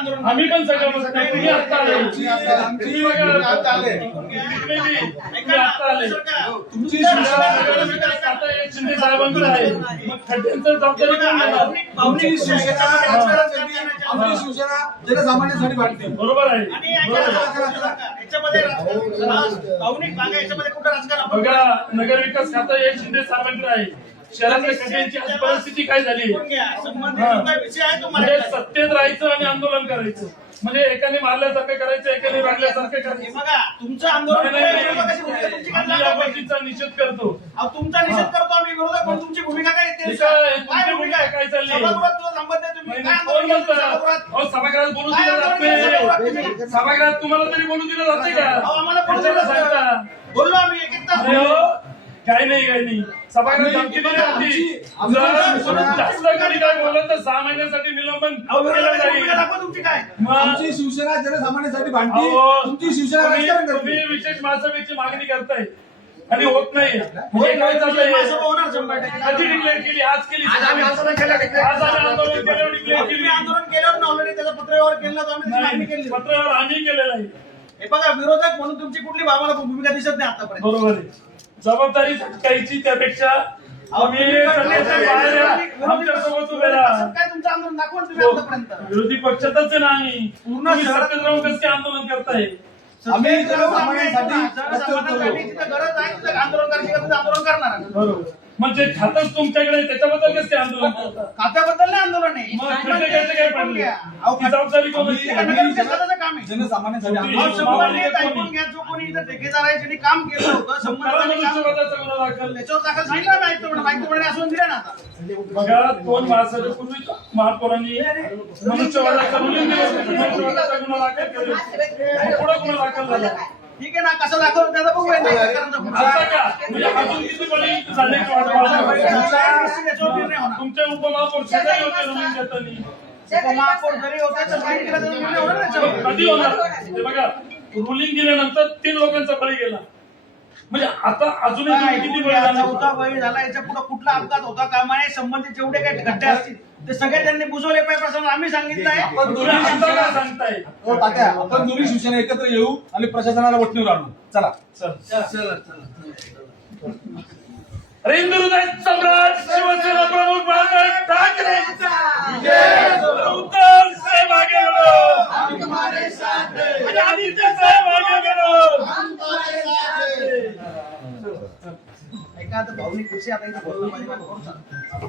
आंदोलन आम्ही पण सगळं म्हणतो. तुम्ही आता आले. तुमची शिंदे साहेबांकडे आहे. मग खड्ड्यांचं जबाबदारी कोण घेणार? आमची शिवसेना जनसामान्यांसाठी भांडते. बरोबर आहे. आणि याच्यामध्ये भावनिक भाग आहे, याच्यामध्ये कुठं राजकारण बघा, नगरविकास खातं हे शिंदे साहेबांकडे आहे. शहरातल्या खड्ड्यांची आज परिस्थिती काय झाली? म्हणजे सत्तेत राहायचं आणि आंदोलन करायचं. म्हणजे एकाने मारल्यासारखं करायचं, एकाने रागल्यासारखं करायचं. बघा, तुमचं आंदोलन या गोष्टीचा निषेध करतो. तुमचा निषेध करतो आम्ही विरोधक, पण तुमची भूमिका काय येते? तुमची भूमिका काय चालली? सभागृहात तुला थांबत नाही तुम्ही. काय कोण आंदोलन म्हणतं? केलं सभागृहात? अहो, सभागृहात बोलू दिलं जात नाही. सभागृहात तुम्हाला तरी बोलू दिलं जाते का? आम्हाला बोलू कशाला दिलं सांगता? जातं. बोललो आम्ही एक तास अरे हो, काही नाही. सभागृहात धमकी दिली होती. जर जास्त कधी काय बोललं तर 6 महिन्यासाठी निलंबन केलं जाईल. दाखवा तुमची काय. आमची शिवसेना जनसामान्यांसाठी भांडते. अहो, तुमची शिवसेना राजकारण करते. तुम्ही विशेष महासभेची मागणी करताय आणि होत नाही. म्हणजे काय चाललंय? महासभा होणार 100%. कधी डिक्लेअर केली? आज केली. आज आम्ही आंदोलन केलं. आज आम्ही आंदोलन केल्यावर डिक्लेअर केली. तुम्ही आंदोलन केल्यावर ना ऑलरेडी त्याचा पत्रव्यवहार केला, तर आम्ही त्याची मागणी केली. पत्रावर आम्ही केलेलं आहे. हे बघा, विरोधक म्हणून तुमची कुठली भावाला भूमिका दिसत नाही आतापर्यंत. बरोबर आहे. जबाबदारी झटकायची त्यापेक्षा आम्ही आमच्या सोबत उभे राहा. काय तुमचं आंदोलन दाखवा तुम्ही आतापर्यंत. विरोधी पक्षातच आहे ना आम्ही. पूर्ण तुम्ही शहरात- सत्तेत राहून कसं काय आंदोलन करताय? आम्ही जनसामान्यांसाठी जनसामान्यांसाठी जिथं गरज आहे तिथं आंदोलन करायची का, तिथं आंदोलन करणार आम्ही. बरोबर. म्हणजे खातच तुमच्याकडे आहे, त्याच्याबद्दल कसं काय आंदोलन करता? खात्याबद्दल नाही आंदोलन आहे. मग खड्डे कसे काय पडले? अहो, ती जबाबदारी कोणाची? ते नगरविकास खात्याचं काम आहे. जनसामान्यांसाठी तुम्ही- अहो, आंदोलन संबंधित ऐकून घ्या, जो कोणी इथं ठेकेदार आहे ज्यांनी काम केलं होतं, काला संबंधित काम- मनुष्यवधाचा गुन्हा दाखल. त्याच्यावर दाखल सांगितलं ना माहिती आसून दिलं ना आता. बघा, 2 मार्चपूर्वी महापौरांनी मनुष्यवधाचा मनुष्यवधाचा गुन्हा दाखल केला. पुढे गुन्हा दाखल झाला. ठीक आहे ना, कसं दाखवलं त्याचा बघूया ना. आता का? म्हणजे अजून किती बळी झाल्याची वाट पाहता? याच्यावर निर्णय होणार. तुमचे उपमहापौर शेजारी होते रुलिंग देताना. उपमहापौर जरी होते तर माहिती केलं तर निर्णय होणार त्याच्यावर. कधी होणार? हे बघा, रुलिंग दिल्यानंतर 3 लोकांचा बळी गेला. म्हणजे आता अजूनही तुम्ही किती बळी झाला? चौथा बळी झाला. याच्या पुढे कुठला अपघात होता कामा नये. संबंधित जेवढे काही गड्डे असतील ते सगळे त्यांनी बुजवले पाहिजे असं आम्ही सांगितलं आहे. आपण तुम्ही आता काय सांगताय? हो, तात्या, आपण दोन्ही शिवसेना एकत्र येऊ आणि प्रशासनाला वटणीवर आणू. चला. हिंदुहृदय सम्राट शिवसेना प्रमुख बाळासाहेब ठाकरेंचा उत्तर साहेब आगे बढ़ो. आणि आदित्य साहेब आगे बढ़ो. एखादं भावनिक विषय आता इथं बोलणं माझी करू शकतो.